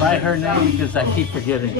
write her name because I keep forgetting.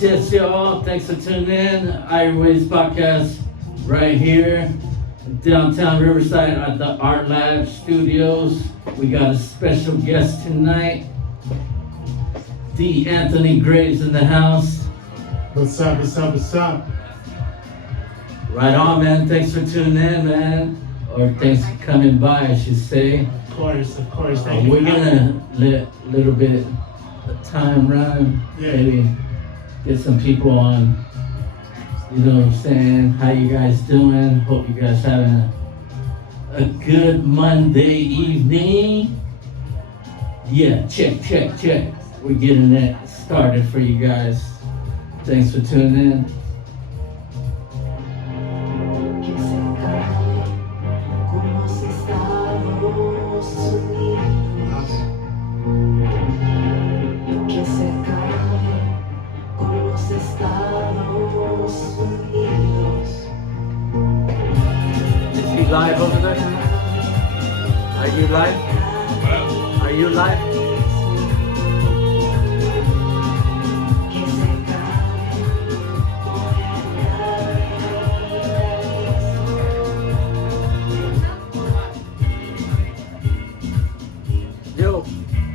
Yes, y'all. Thanks for tuning in. Irie podcast right here, downtown Riverside at the Art Lab Studios. We got a special guest tonight, D. Anthony Graves in the house. What's up? Right on, man. Thanks for tuning in, man. Or thanks for coming by, I should say. Of course. We're gonna let a little bit of time run. Yeah. Maybe get some people on. You know what I'm saying? How you guys doing? Hope you guys having a good Monday evening. Yeah, check. We're getting that started for you guys. Thanks for tuning in. Is he live over there? Are you live? Are you live?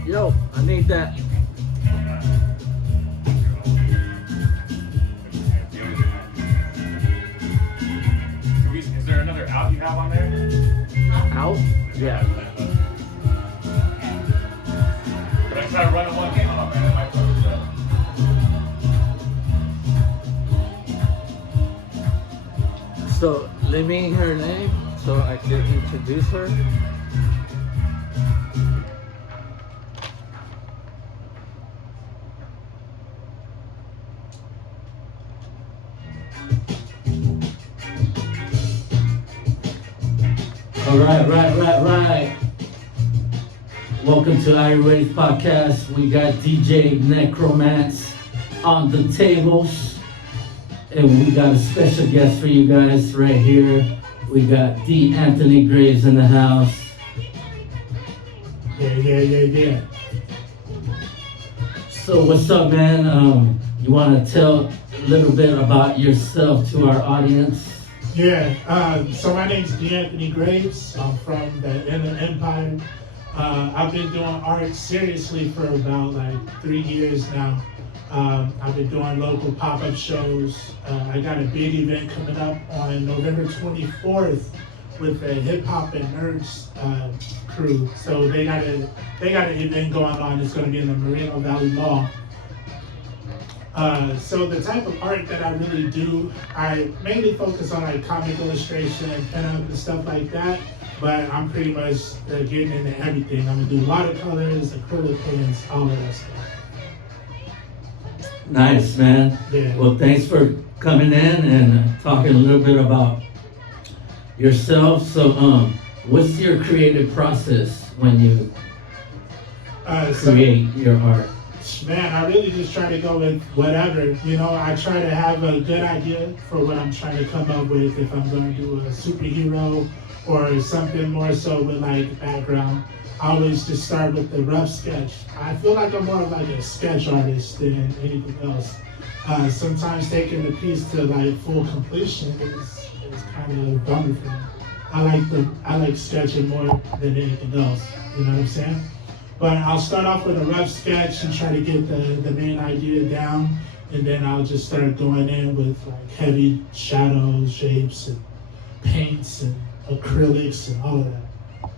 Yo, I need that. Is there another out you have on there? Out? Yeah. But I try to run one game on, man. It might fuck us up. So let me hear her name so I can introduce her. All right. Welcome to Irie podcast. We got DJ Necromance on the tables. And we got a special guest for you guys right here. We got D. Anthony Graves in the house. Yeah. So what's up, man? You want to tell a little bit about yourself to our audience? Yeah, so my name's D. Anthony Graves. I'm from the Inland Empire. I've been doing art seriously for about like 3 years now. I've been doing local pop-up shows. I got a big event coming up on November 24th with the Hip Hop and Nerds crew. So they got an event going on. It's going to be in the Moreno Valley Mall. So the type of art that I really do, I mainly focus on like comic illustration and pen-up and stuff like that, but I'm pretty much getting into everything. I'm gonna do watercolors, acrylic paints, all of that stuff. Nice, man. Yeah. Well, thanks for coming in and talking a little bit about yourself. So, what's your creative process when you create your art? Man, I really just try to go with whatever. You know, I try to have a good idea for what I'm trying to come up with. If I'm going to do a superhero or something more so with like background, I always just start with the rough sketch. I feel like I'm more of like a sketch artist than anything else. Sometimes taking the piece to like full completion is kind of a bummer for me. I like sketching more than anything else. You know what I'm saying? But I'll start off with a rough sketch and try to get the main idea down, and then I'll just start going in with like heavy shadows, shapes, and paints and acrylics and all of that.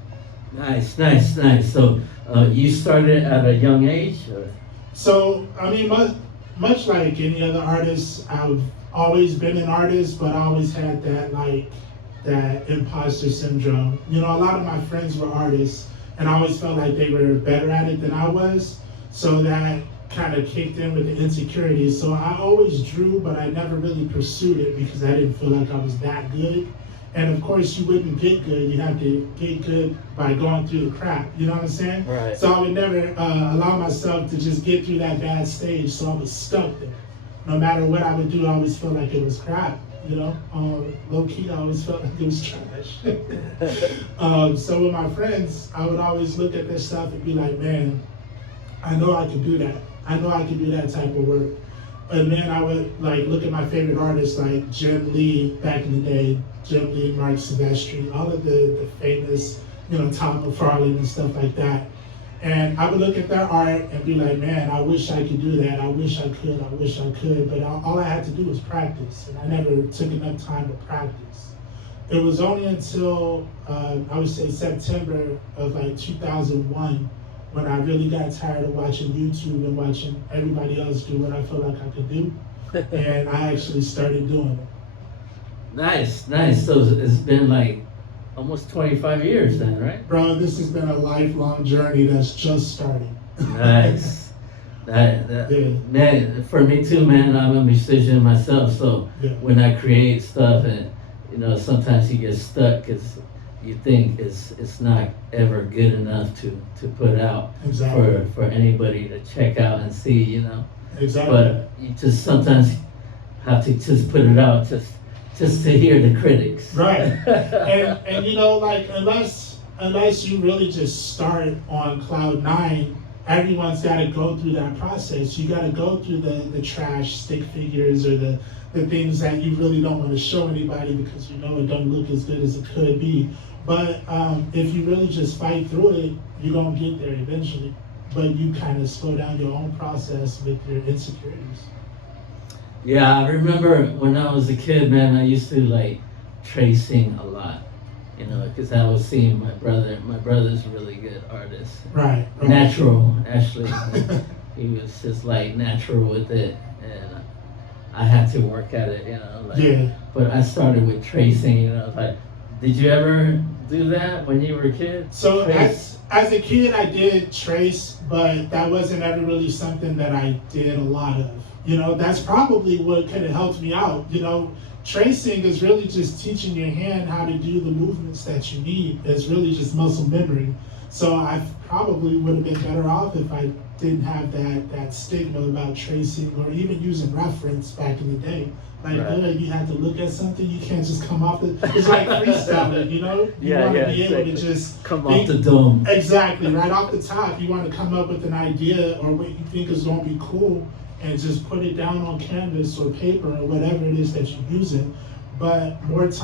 Nice, nice, nice. So you started at a young age? Or? So, I mean, much like any other artist, I've always been an artist, but I always had that imposter syndrome. You know, a lot of my friends were artists, and I always felt like they were better at it than I was. So that kind of kicked in with the insecurities. So I always drew, but I never really pursued it because I didn't feel like I was that good. And of course, you wouldn't get good. You have to get good by going through the crap. You know what I'm saying? Right. So I would never allow myself to just get through that bad stage. So I was stuck there. No matter what I would do, I always felt like it was crap. You know, low key, I always felt like it was trash. So with my friends, I would always look at this stuff and be like, man, I know I can do that. I know I can do that type of work. And then I would like look at my favorite artists like Jim Lee back in the day, Jim Lee, Mark Silvestri, all of the famous, you know, Tom McFarlane and stuff like that. And I would look at their art and be like, man, I wish I could do that. I wish I could. I wish I could. But all I had to do was practice, and I never took enough time to practice. It was only until I would say September of like 2001 when I really got tired of watching YouTube and watching everybody else do what I felt like I could do, and I actually started doing it. Nice, nice. So it's been like almost 25 years then, right? Bro, this has been a lifelong journey that's just starting. Nice. Yeah. Man, for me too, man, I'm a musician myself, so Yeah. when I create stuff and, you know, sometimes you get stuck because you think it's not ever good enough to put out Exactly. for anybody to check out and see, you know. Exactly. But you just sometimes have to just put it out just to hear the critics. Right. And you know, like unless you really just start on cloud nine, everyone's got to go through that process. You got to go through the trash stick figures or the things that you really don't want to show anybody because you know it don't look as good as it could be. But if you really just fight through it, you're gonna get there eventually. But you kind of slow down your own process with your insecurities. Yeah, I remember when I was a kid, man, I used to like tracing a lot, you know, because I was seeing my brother's a really good artist. Right. Natural, actually. He was just like natural with it, and I had to work at it, you know. Like, Yeah. But I started with tracing, you know, like, did you ever do that when you were a kid? So Trace? as a kid, I did trace, but that wasn't ever really something that I did a lot of. You know, that's probably what could have helped me out. You know, tracing is really just teaching your hand how to do the movements that you need. It's really just muscle memory. So I probably would have been better off if I didn't have that stigma about tracing or even using reference back in the day. Like, Right. you had to look at something. You can't just come off the. It's like freestyling, you know. You want to be able to just come think- off the dome. Exactly, right off the top. You want to come up with an idea or what you think is going to be cool and just put it down on canvas or paper or whatever it is that you're using. But more times